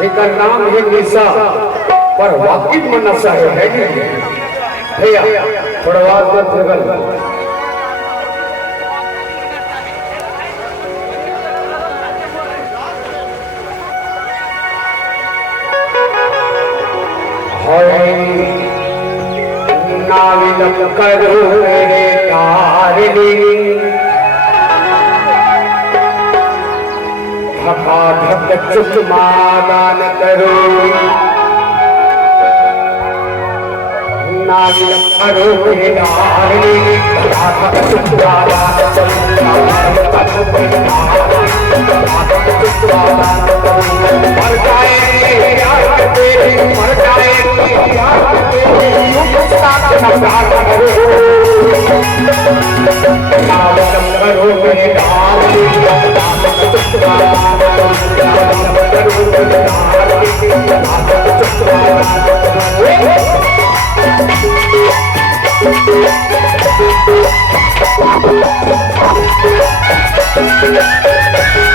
जेकर नाम है निशा पर वाकिफ में नशा है नहीं भैया थोड़ा आवाज मत लगल नाविलम करो मेरे तारिणी धका धक चुप मादान करो नाविलम करो मेरे तारिणी धका धक चुप मादान करो मर जाएंगे प्यार करते मर जाएंगे प्यार करते करो मेरे डाल